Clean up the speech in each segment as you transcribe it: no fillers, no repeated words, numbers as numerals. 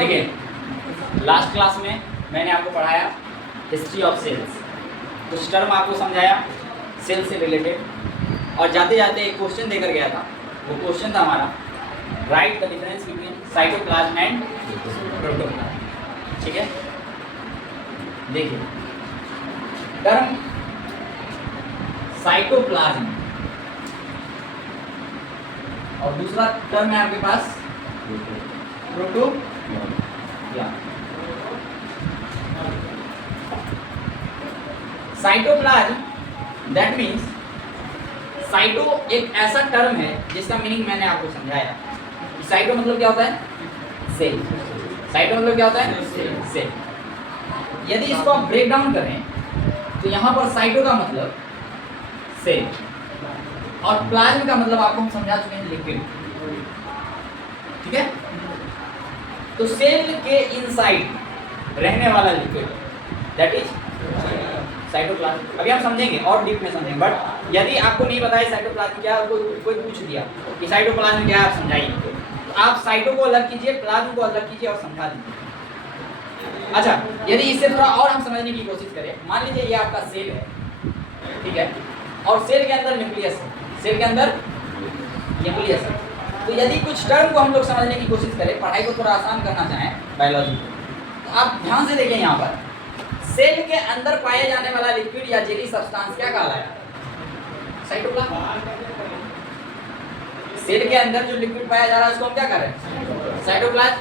देखिए last class में मैंने आपको पढ़ाया हिस्ट्री ऑफ सेल्स, कुछ टर्म आपको समझाया सेल से रिलेटेड, और जाते जाते एक क्वेश्चन देकर गया था। वो क्वेश्चन था हमारा right the difference between cytoplasm and protoplasm. ठीक है, देखिए टर्म साइटोप्लाज्म और दूसरा टर्म है आपके पास protoplasm. Cytoplasm that means cyto एक ऐसा टर्म है जिसका मीनिंग मैंने आपको समझाया। साइटो मतलब क्या होता है? सेल। साइटो मतलब क्या होता है? सेल। यदि इसको आप ब्रेक डाउन करें तो यहाँ पर साइटो का मतलब सेल और प्लाज्म का मतलब आपको हम समझा चुके हैं लिक्विड। ठीक है, तो सेल के इनसाइड रहने वाला लिक्विड दैट इज साइटोप्लाज्म। अभी हम समझेंगे और डीप में समझेंगे, बट यदि आपको नहीं पता है साइटोप्लाज्म क्या है, कोई पूछ दिया कि साइटोप्लाज्म क्या है, आप समझाइए, तो आप साइटो को अलग कीजिए, प्लाज्म को अलग कीजिए और समझा दीजिए। अच्छा, यदि इससे थोड़ा और हम समझने की कोशिश करें, मान लीजिए ये आपका सेल है, ठीक है, और सेल के अंदर न्यूक्लियस है, सेल के अंदर न्यूक्लियस है। तो यदि कुछ टर्म को हम लोग समझने की कोशिश करें, पढ़ाई को थोड़ा आसान करना चाहें बायोलॉजी को, तो आप ध्यान से देखें यहाँ पर सेल के अंदर पाए जाने वाला लिक्विड या जेली सब्सटेंस क्या कहलाया? साइटोप्लाज्म। सेल के अंदर जो लिक्विड पाया जा रहा है उसको हम क्या कर रहे हैं? साइटोप्लाज्म।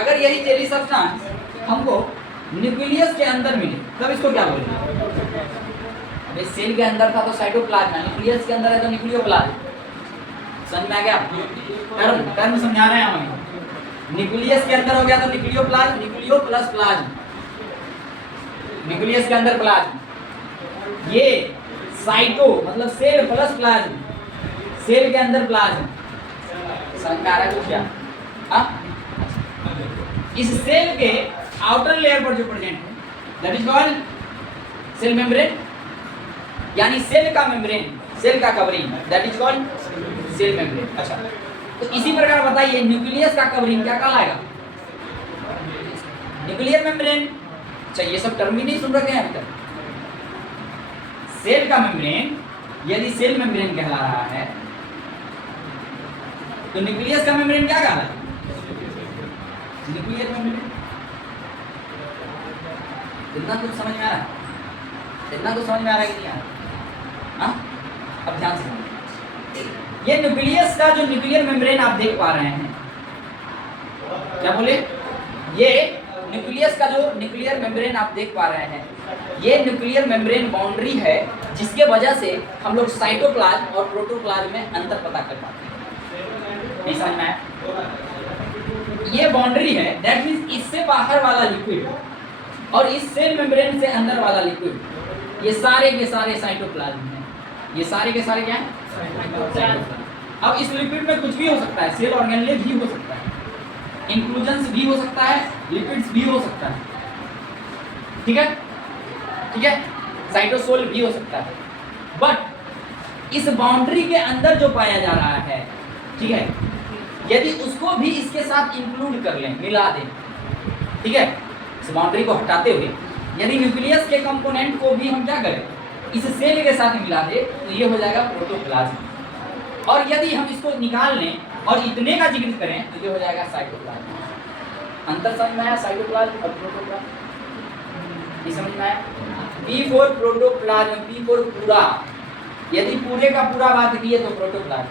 अगर यही जेली सब्सटेंस हमको न्यूक्लियस के अंदर मिले तब इसको क्या बोलेंगे? अबे सेल के अंदर था तो साइटोप्लाज्म, न्यूक्लियस के अंदर है तो न्यूक्लियोप्लाज्म। समझ में आ गया? टर्म समझा रहे हैं हम। न्यूक्लियस के अंदर हो गया तो nucleoplasm, nucleo plus plasm, nucleus के अंदर प्लाज्म। ये साइटो मतलब सेल प्लस प्लाज्म, सेल के अंदर प्लाज्म। समझ में आ रहा है कुछ क्या? इस सेल के आउटर लेयर पर जो प्रेजेंट है that is called cell membrane, यानी सेल का मेम्ब्रेन, सेल का covering that is called cell membrane. अच्छा, तो इसी प्रकार बताइए न्यूक्लियस का कवरिंग क्या कहलाएगा? Nuclear membrane. अच्छा, ये सब टर्म भी नहीं सुन रखे हैं अभी तक। सेल का मेम्ब्रेन यदि सेल मेम्ब्रेन कहला रहा है तो न्यूक्लियस का मेम्ब्रेन क्या कहला है? Nuclear membrane. इतना कुछ समझ में आ रहा है? इतना कुछ समझ में आ रहा है कि नहीं आ रहा? हाँ, अब ध्यान से समझिए। ये न्यूक्लियस का जो न्यूक्लियर मेम्ब्रेन आप देख पा रहे हैं, क्या बोले? ये न्यूक्लियस का जो न्यूक्लियर मेम्ब्रेन आप देख पा रहे हैं, ये न्यूक्लियर मेम्ब्रेन बाउंड्री है जिसके वजह से हम लोग साइटोप्लाज्म और प्रोटोप्लाज्म में अंतर पता कर पाते हैं। नहीं समझ में आया? ये बाउंड्री है, दैट मींस इससे बाहर वाला लिक्विड और इस सेल मेम्ब्रेन से अंदर वाला लिक्विड, ये सारे के सारे साइटोप्लाज्म हैं। ये सारे के सारे क्या हैं? साइटोप्लाज्म। अब इस लिक्विड में कुछ भी हो सकता है, सेल ऑर्गेनेल भी हो सकता है, इंक्लूजन्स भी हो सकता है, लिपिड्स भी हो सकता है। ठीक है, ठीक है, साइटोसोल भी हो सकता है। बट इस बाउंड्री के अंदर जो पाया जा रहा है, ठीक है, यदि उसको भी इसके साथ इंक्लूड कर लें, मिला दें, ठीक है, इस बाउंड्री को हटाते हुए यदि न्यूक्लियस के कंपोनेंट को भी हम क्या करें, इस सेल के साथ मिला दें, तो ये हो जाएगा प्रोटोप्लाज्म। और यदि हम इसको निकाल लें और इतने का जिक्र करें तो ये हो जाएगा साइटोप्लाज्म। अंतर समझ में आया? साइटोप्लाज्म और प्रोटोप्लाज्म नहीं समझ में आया? P for protoplasm, P for पूरा। यदि पूरे का पूरा बात की है तो प्रोटोप्लाज्म,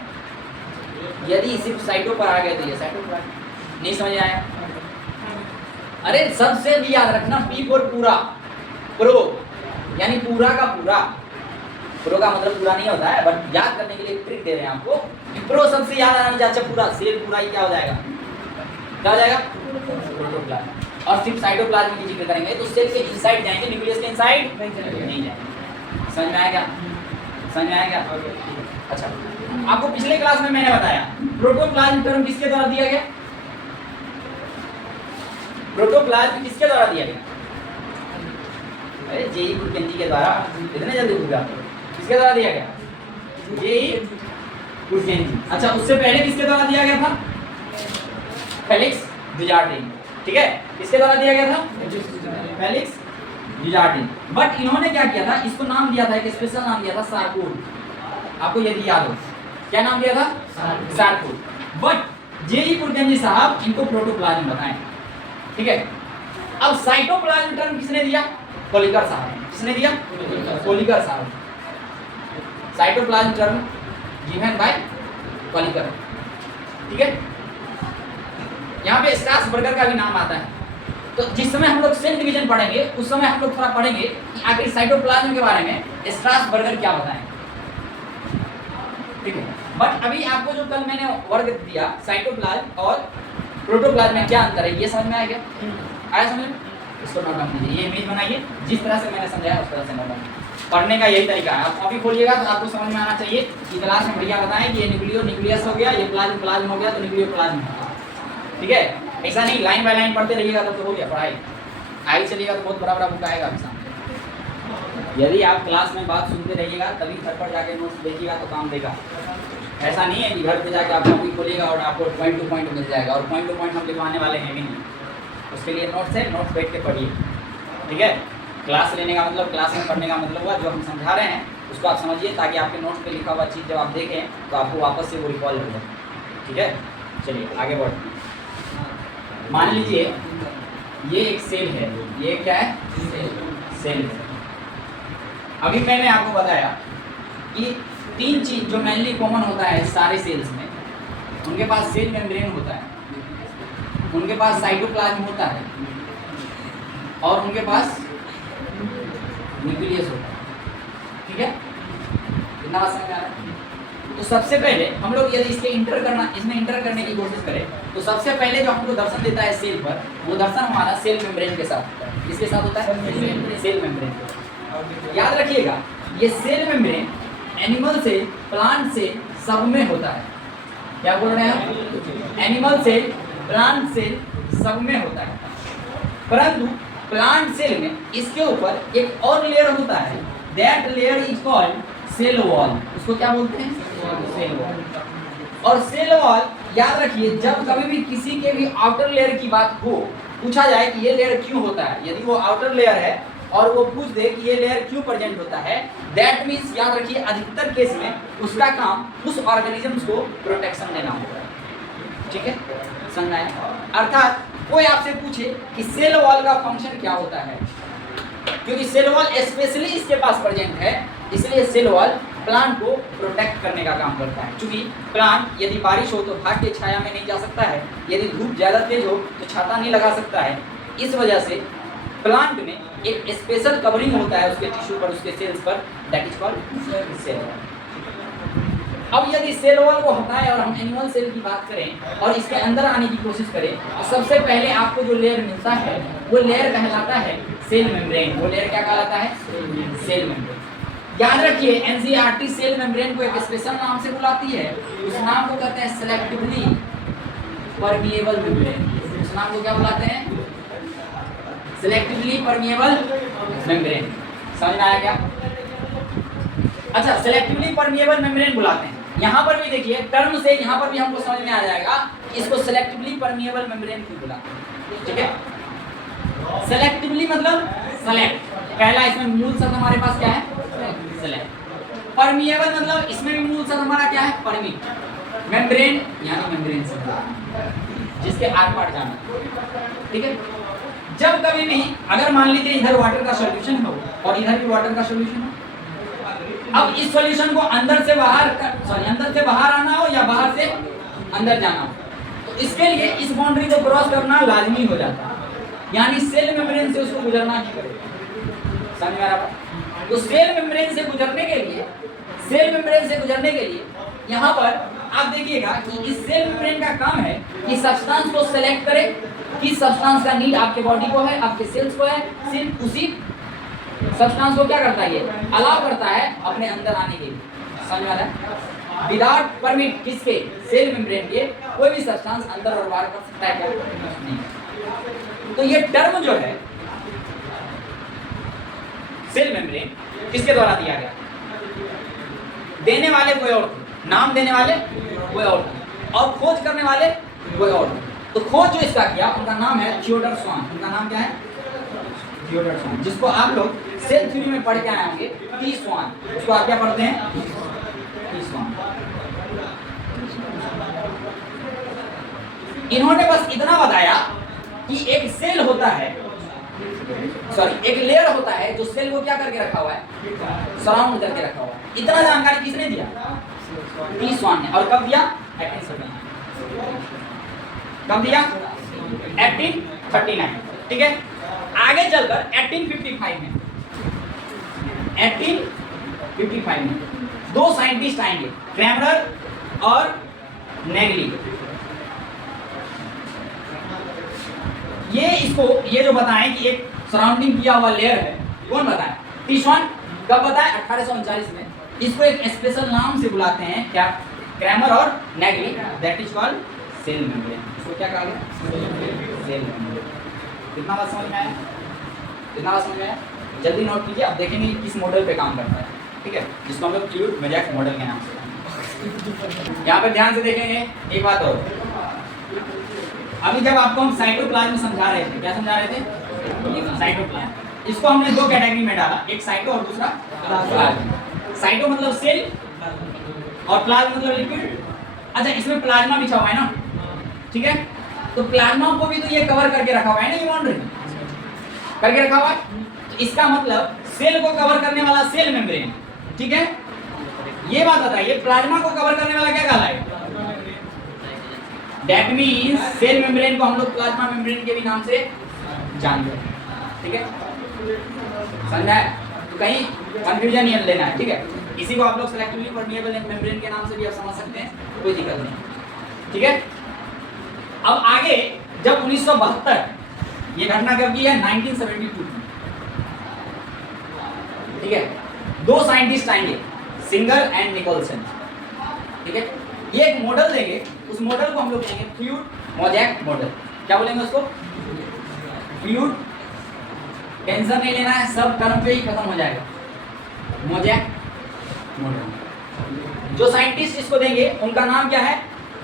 यदि सिर्फ साइटो पर आ गए तो ये साइटोप्लाज्म। नहीं समझ आया? अरे सबसे भी याद रखना, P फॉर पूरा, प्रो यानी पूरा का पूरा। प्रो का मतलब पूरा नहीं होता है, बट याद करने के लिए ट्रिक दे रहे हैं आपको कि प्रो सबसे याद आना चाहिए। अच्छा, पूरा सेल पूरा ही क्या हो जाएगा? क्या हो जाएगा? प्रोटोप्लाज्म। और सिर्फ साइटोप्लाज्म की जिक्र करेंगे तो सेल के इनसाइड जाएंगे, न्यूक्लियस के इनसाइड नहीं जाएंगे। समझ में आया क्या? समझ में आया क्या? अच्छा, आपको पिछले क्लास में मैंने बताया प्रोटोप्लाज्म टर्म किसके द्वारा दिया गया? प्रोटोप्लाज्म किसके द्वारा दिया गया? अरे जेई कुलकर्णी के द्वारा। इतने जल्दी भूल गया? किसके द्वारा दिया गया? जेई कुलकर्णी। अच्छा, उससे पहले किसके द्वारा दिया गया था? फेलिक्स डुचार्डिन। ठीक है, किसके द्वारा दिया गया था? फेलिक्स डिजार्डिन। बट इन्होंने क्या किया था, इसको नाम दिया था, एक स्पेशल नाम दिया था सार्कोड। आपको यदि याद हो, क्या नाम दिया था? सार्कोड। बट जेई पुरगंजी साहब इनको प्रोटोप्लाज्म बताएं। ठीक है, अब साइटोप्लाज्म टर्म किसने दिया? कोलिकर साहब। किसने दिया? कोलिकर साहब। Cytoplasm term given by Kolliker. ठीक है, यहाँ पे स्ट्रासबर्गर का भी नाम आता है। तो जिस समय हम लोग सेल डिवीजन पढ़ेंगे उस समय हम लोग थोड़ा पढ़ेंगे कि आखिर साइटोप्लाज्म के बारे में स्ट्रासबर्गर क्या बताएं। ठीक है, बट अभी आपको जो कल मैंने वर्ग दिया साइटोप्लाज्म और प्रोटोप्लाज्म में क्या अंतर है, ये समझ में आ गया? आया समझ में? इसको नोट डाउन कीजिए, ये इमेज बनाइए, जिस तरह से मैंने समझाया उस तरह से नोट डाउन। पढ़ने का यही तरीका है, आप कॉपी खोलिएगा तो आपको समझ में आना चाहिए कि क्लास में भैया बताएं कि ये न्यूक्लियो न्यूक्लियस हो गया, ये प्लाज्म प्लाज्म हो गया, तो न्यूक्लियो प्लाज्म हो गया। ठीक है, ऐसा नहीं लाइन बाय लाइन पढ़ते रहिएगा तब तो हो गया पढ़ाई। आगे चलिएगा तो बहुत बड़ा बड़ा बुक आएगा अभी सामने। यदि आप क्लास में बात सुनते रहिएगा तभी घर पर जाके नोट्स देखिएगा तो काम देगा। ऐसा नहीं है कि घर पे जाके आप कॉपी खोलिएगा और आपको पॉइंट टू पॉइंट मिल जाएगा, और पॉइंट टू पॉइंट हम लिखवाने वाले हैं भी नहीं। उसके लिए नोट्स है, नोट्स बैठ के पढ़िए। ठीक है, क्लास लेने का मतलब, क्लास में पढ़ने का मतलब हुआ जो हम समझा रहे हैं उसको आप समझिए, ताकि आपके नोट्स पे लिखा हुआ चीज़ जब आप देखें तो आपको वापस से वो रिकॉल हो जाए। ठीक है, चलिए आगे बढ़ते हैं। मान लीजिए ये एक सेल है, ये क्या है? सेल है। अभी मैंने आपको बताया कि तीन चीज जो मेनली कॉमन होता है सारे सेल्स में, उनके पास सेल मेम्ब्रेन होता है, उनके पास साइटोप्लाज्म होता है और उनके पास न्यूक्लियस होता है। ठीक है, इतना बात समझ आ रहा है? तो सबसे पहले हम लोग यदि इसमें इंटर करने की कोशिश करें तो सबसे पहले जो हमको दर्शन देता है सेल पर, वो दर्शन हमारा सेल मेम्ब्रेन के साथ होता है। किसके साथ होता है? Cell membrane. याद रखिएगा, ये सेल मेम्ब्रेन एनिमल से, प्लांट से, सब में होता है। क्या बोल रहे हैं? एनिमल सेल, प्लांट सेल, सब में होता है। परंतु प्लांट सेल में इसके ऊपर एक और लेयर होता है, that layer is called cell wall. उसको क्या बोलते हैं? Cell wall. और सेल वॉल याद रखिए, जब कभी भी किसी के भी आउटर लेयर की बात हो, पूछा जाए कि ये लेयर क्यों होता है, यदि वो आउटर लेयर है और वो पूछ दे कि ये लेयर क्यों प्रेजेंट होता है, दैट मीन्स याद रखिए अधिकतर केस में उसका काम उस ऑर्गेनिजम्स को प्रोटेक्शन देना होता है। ठीक है, समझ आया? अर्थात कोई आपसे पूछे कि सेल वॉल का फंक्शन क्या होता है, क्योंकि सेल वॉल स्पेशली इसके पास प्रेजेंट है, इसलिए सेल वॉल प्लांट को प्रोटेक्ट करने का काम करता है। क्योंकि प्लांट यदि बारिश हो तो भाग के छाया में नहीं जा सकता है, यदि धूप ज़्यादा तेज हो तो छाता नहीं लगा सकता है। इस वजह से प्लांट में एक स्पेशल कवरिंग होता है उसके टिश्यू पर, उसके सेल्स पर, that is called cell wall. अब यदि सेल वॉल को हटाएं और हम एनिमल सेल की बात करें और इसके अंदर आने की कोशिश करें तो सबसे पहले आपको जो लेयर मिलता है वो लेयर कहलाता है सेल मेम्ब्रेन। वो लेयर क्या कहलाता है? Cell membrane. याद रखिए, एनसीईआरटी सेल मेम्ब्रेन को एक स्पेशल नाम से बुलाती है, उस नाम को कहते हैं सेलेक्टिवली परमिएबल मेम्ब्रेन। उस नाम को क्या बुलाते हैं? Selectively permeable membrane. समझ में आया क्या? अच्छा, सेलेक्टिवली परमिएबल मेम्ब्रेन बुलाते हैं। यहाँ पर भी देखिए टर्म से यहाँ पर भी हमको समझ में आ जाएगा इसको सेलेक्टिवली परमिएबल मेम्ब्रेन क्यों बुलाते हैं। ठीक है, सेलेक्टिवली मतलब सेलेक्ट, पहला इसमें मूल शब्द हमारे पास क्या है? सेलेक्ट। परमिएबल मतलब इसमें भी मूल शब्द हमारा क्या है? परमिट। मेम्ब्रेन यानी मेम्ब्रेन से जिसके आर पार जाना। ठीक है, जब कभी भी अगर मान लीजिए इधर वाटर का सॉल्यूशन हो और इधर भी वाटर का सॉल्यूशन हो, अब इस सॉल्यूशन को अंदर से बाहर आना हो या बाहर से अंदर जाना हो, तो इसके लिए इस बाउंड्री को क्रॉस करना लाजमी हो जाता है, यानी सेल मेम्ब्रेन से उसको गुजरना ही पड़ेगा। समझ में आ रहा है? तो सेल मेम्ब्रेन से गुजरने के लिए यहाँ पर आप देखिएगा कि इस सेल मेम्ब्रेन का काम है कि सब्सटेंस को सेलेक्ट करे, किस सब्सटेंस का नीड आपके बॉडी को है, आपके सेल्स को है, सिर्फ उसी सब्सटेंस को क्या करता है? ये अलाउ करता है अपने अंदर आने के लिए। समझ में आ रहा है? विदाउट परमिट किसके? सेल मेम्ब्रेन के कोई भी सब्सटेंस अंदर और बाहर कर सकता है क्या? नहीं। तो ये टर्म जो है सेल मेम्ब्रेन किसके द्वारा दिया गया? देने वाले कोई और थे, नाम देने वाले कोई और थे, और खोज करने वाले कोई और थे। तो खोज जो इसका किया उनका नाम है थियोडर स्वान। उनका नाम क्या है? थियोडर स्वान, जिसको आप लोग सेल थ्योरी में पढ़ के आए होंगे, टी स्वान। उसको आप क्या पढ़ते हैं? टी स्वान। इन्होंने बस इतना बताया कि एक सेल होता है, सॉरी एक लेयर होता है जो सेल को क्या करके रखा हुआ है? सराउंड करके रखा हुआ है। इतना जानकारी किसने दिया? टी स्वान ने। और कब दिया? 1839। कब दिया? 1839। ठीक है, आगे चलकर 1855 में 1855 में दो साइंटिस्ट आएंगे, क्रैमर और नेगली। ये जो बताएं कि एक सराउंडिंग किया हुआ लेयर है, कौन बताए? टी स्वान। कब बताए? 1839 में। इसको एक स्पेशल नाम से बुलाते हैं, क्या? क्रैमर और Naegeli, that is called cell membrane. इसको क्या कहा गया? Cell membrane. कितना बात समझ में आया? कितना बात समझ में आया? जल्दी नोट कीजिए, अब देखेंगे किस मॉडल पे काम करता है। ठीक है, जिसको हम लोग फ्लूइड मोज़ेक मॉडल के नाम से। यहाँ पे ध्यान से देखेंगे एक बात और। अभी जब आपको हम साइटोप्लाज्म समझा रहे थे, क्या समझा रहे थे? साइटोप्लाज्म। इसको हमने दो कैटेगरी में डाला, एक साइटो और दूसरा प्लाज्मा। साइटो मतलब सेल और प्लाज्मा मतलब लिक्विड। अच्छा, इसमें प्लाज्मा बिछा हुआ है ना, ठीक है, तो प्लाज्मा को भी तो ये कवर करके रखा हुआ है ना, ये बाउंड्री करके रखा हुआ है। तो इसका मतलब सेल को कवर करने वाला सेल मेम्ब्रेन। ठीक है, ये बात बताइए, प्लाज्मा को कवर करने वाला क्या कहलाएगा? दैट मीन्स सेल मेम्ब्रेन को हम लोग प्लाज्मा मेम्ब्रेन के भी नाम से जानते हैं। ठीक है, समझा है? तो कहीं कंफ्यूजन नहीं लेना है। ठीक है, इसी को आप लोग सेलेक्टिवली परमिएबल मेम्ब्रेन के नाम से भी आप समझ सकते हैं, कोई दिक्कत नहीं। ठीक है, अब आगे जब 1972, ये घटना कब की है? 1972। ठीक है, दो साइंटिस्ट आएंगे, सिंगर एंड निकोलसन। ठीक है, ये एक मॉडल देंगे, उस मॉडल को हम लोग कहेंगे फ्लूइड मोज़ेक मॉडल। क्या बोलेंगे उसको? फ्लूइड, टेंशन नहीं लेना है, सब टर्म पे ही खत्म हो जाएगा, मोज़ेक मॉडल। जो साइंटिस्ट इसको देंगे उनका नाम क्या है?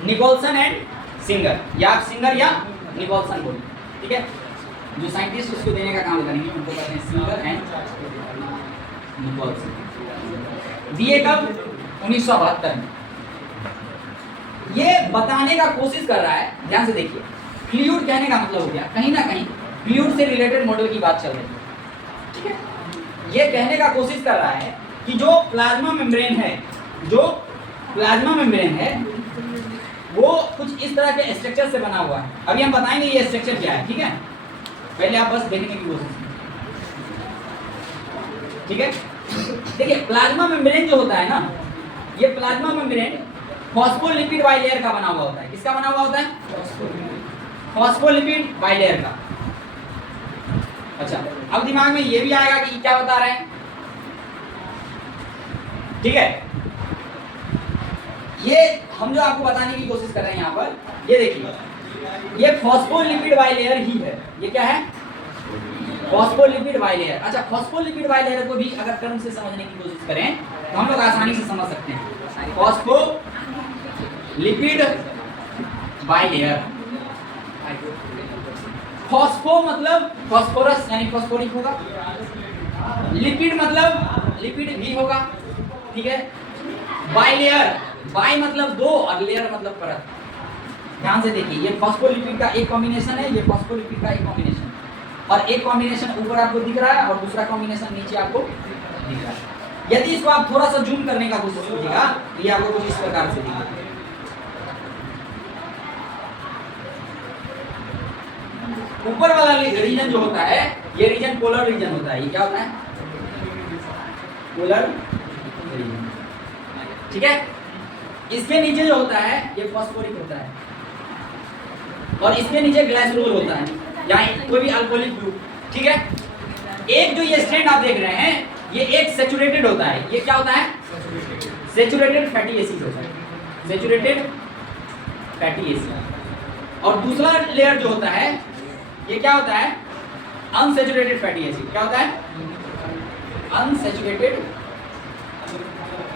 निकोलसन एंड सिंगर, या आप सिंगर या निकोलसन बोलिए। ठीक है, जो साइंटिस्ट इसको देने का काम करेंगे उनको कहते हैं सिंगर एंड निकोलसन। दिए कब? 1972 में। ये बताने का कोशिश कर रहा है, ध्यान से देखिए, फ्लूइड कहने का मतलब हो गया कहीं ना कहीं फ्लूइड से रिलेटेड मॉडल की बात चल रही है। ठीक है, ये कहने का कोशिश कर रहा है कि जो प्लाज्मा मेम्ब्रेन है, जो प्लाज्मा मेम्ब्रेन है वो कुछ इस तरह के स्ट्रक्चर से बना हुआ है। अभी हम बताएंगे ये स्ट्रक्चर क्या है। ठीक है, पहले आप बस देखने की कोशिश कीजिए। ठीक है, देखिए प्लाज्मा मेम्ब्रेन जो होता है ना, ये प्लाज्मा मेम्ब्रेन फॉस्फोलिपिड बाइलेयर का बना हुआ होता है। किसका बना हुआ होता है? फॉस्फोलिपिड बाइलेयर का। अच्छा, अब दिमाग में ये भी आएगा कि क्या बता रहे हैं। ठीक है, ये हम जो आपको बताने की कोशिश कर रहे हैं यहाँ पर, ये देखिए, ये फॉस्फोलिपिड बाइलेयर ही है। ये क्या है? Phospholipid bilayer. अच्छा, फॉस्फोलिपिड बाइलेयर को भी अगर टर्म से समझने की कोशिश करें तो हम लोग आसानी से समझ सकते हैं। फॉस्फोलिपिड बाइलेयर, फॉस्फो मतलब फॉस्फोरस यानी फॉस्फोरिक होगा, लिपिड मतलब लिपिड भी होगा। ठीक है, बाइलेयर, बाई मतलब दो और लेयर मतलब परत। ध्यान से देखिए, ये फॉस्फोलिपिड का एक कॉम्बिनेशन है, ये फॉस्फोलिपिड का एक कॉम्बिनेशन, और एक कॉम्बिनेशन ऊपर आपको दिख रहा है और दूसरा कॉम्बिनेशन नीचे आपको दिख रहा है। यदि इसको आप थोड़ा सा जूम करने का कोशिश कीजिएगा तो ये आपको कुछ इस प्रकार से दिखेगा। ऊपर वाला रीजन जो होता है, ये रीजन पोलर रीजन होता है। ये क्या होता है? Polar region. ठीक है, इसके नीचे जो होता है ये फॉस्फोरिक होता है, और इसके नीचे ग्लाइसोल होता है, या कोई भी अल्कोहलिक ग्रुप। ठीक है, एक जो ये स्ट्रैंड आप देख रहे हैं, ये एक सैचुरेटेड होता है। ये क्या होता है? सैचुरेटेड फैटी एसिड होता है, सैचुरेटेड फैटी एसिड। और दूसरा लेयर जो होता है, ये क्या होता है? Unsaturated fatty acid. क्या होता है? Unsaturated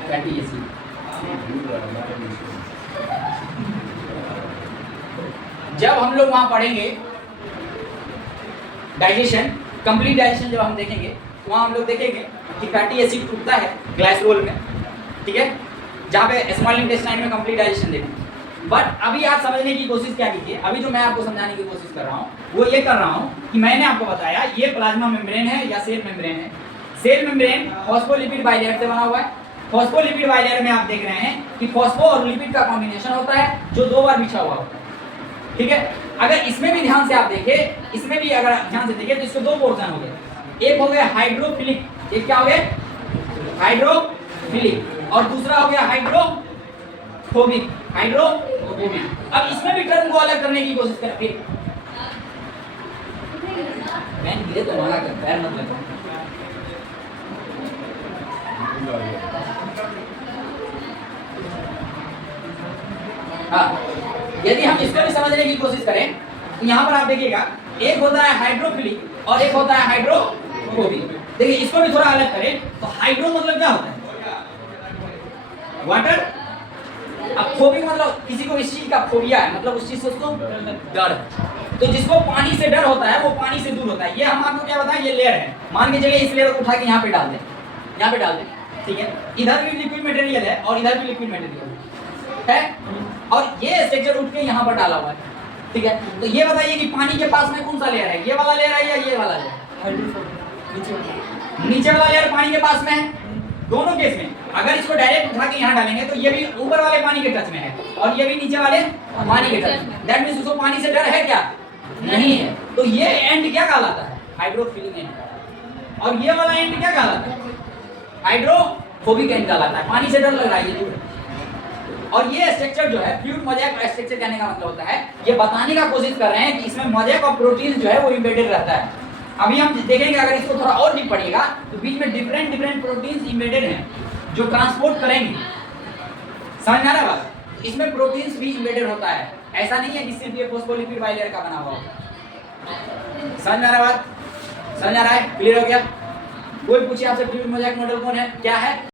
fatty acid. जब हम लोग वहां पढ़ेंगे डाइजेशन, कंप्लीट डाइजेशन जब हम देखेंगे तो वहां हम लोग देखेंगे कि फैटी एसिड टूटता है ग्लाइसरोल में, ठीक है, जहाँ पे स्मॉल इंटेस्टाइन में कंप्लीट डाइजेशन देखेंगे। बट अभी आप समझने की कोशिश क्या कीजिए, अभी जो मैं आपको समझाने की कोशिश कर रहा हूँ वो ये कर रहा हूँ कि मैंने आपको बताया ये प्लाज्मा मेम्ब्रेन है या सेल मेम्ब्रेन है। सेल मेम्ब्रेन फॉस्फोलिपिड बाइलेयर से बना हुआ है। फॉस्फोलिपिड बाइलेयर में आप देख रहे हैं कि फॉस्फो और लिपिड का कॉम्बिनेशन होता है जो 2 बार बिछा हुआ होता है, ठीक है। अगर इसमें भी ध्यान से आप देखें, इसमें भी अगर ध्यान से देखें तो इसके 2 पोर्शन हो गए। एक हो गया हाइड्रोफिलिक, एक क्या हो गया हाइड्रोफिलिक, और दूसरा हो गया हाइड्रोफोबिक। हाइड्रोफोबिक। अब इसमें भी टर्म को अलग करने की कोशिश कर, फिर मैं धीरे तो मारा कर पैर मत लगा। हाँ, यदि हम इसको भी समझने की कोशिश करें तो यहाँ पर आप देखिएगा एक होता है हाइड्रोफिलिक और एक होता है हाइड्रोफोबिक। देखिए इसको भी थोड़ा अलग करें तो हाइड्रो मतलब क्या होता है वाटर, अब फोबिक मतलब किसी को इस चीज का फोबिया है, मतलब उस चीज से उसको डर है। तो जिसको पानी से डर होता है वो पानी से दूर होता है। ये हम आपको क्या बताएं, ये लेयर है, मान के चलिए इस लेयर को उठा के यहाँ पे डाल दें, यहाँ पे डाल दें, ठीक है। इधर भी लिक्विड मटेरियल है और इधर भी लिक्विड मटेरियल है, और ये स्ट्रक्चर उठ के यहाँ पर डाला हुआ है, ठीक है। तो ये बताइए कि पानी के पास में कौन सा लेयर है, ये वाला लेयर है या ये वाला लेयर? नीचे वाला लेयर पानी के पास में है। दोनों केस में अगर इसको डायरेक्ट उठा के यहाँ डालेंगे तो ये भी ऊपर वाले पानी के टच में है और ये भी नीचे वाले पानी के टच में। दैट मींस उसको पानी से डर है क्या? नहीं है। तो ये एंड क्या कहलाता है? Hydrophilic and. और ये वाला एंड क्या कहलाता है? हाइड्रोफोबिक एंड कहलाता है। पानी से डर लग रहा है ये। और ये स्ट्रक्चर जो है फ्लूइड मोज़ेक स्ट्रक्चर कहने का मतलब होता है ये बताने का कोशिश कर रहे हैं कि इसमें मोज़ेक ऑफ प्रोटीन जो है वो इम्बेडेड रहता है। अभी हम देखेंगे अगर इसको थोड़ा और डीप पढ़िएगा तो बीच में डिफरेंट प्रोटीन्स इम्बेडेड हैं जो ट्रांसपोर्ट करेंगे। समझ आ रहा है बात? इसमें प्रोटीन्स भी इम्बेडेड होता है, ऐसा नहीं है कि सिर्फ ये फॉस्फोलिपिड बाइलेयर का बना हुआ होगा। समझ आ रहा है बात? समझ आ रहा है? क्लियर हो गया? कोई पूछे आपसे फ्लूइड मोज़ेक मॉडल कौन है, क्या है?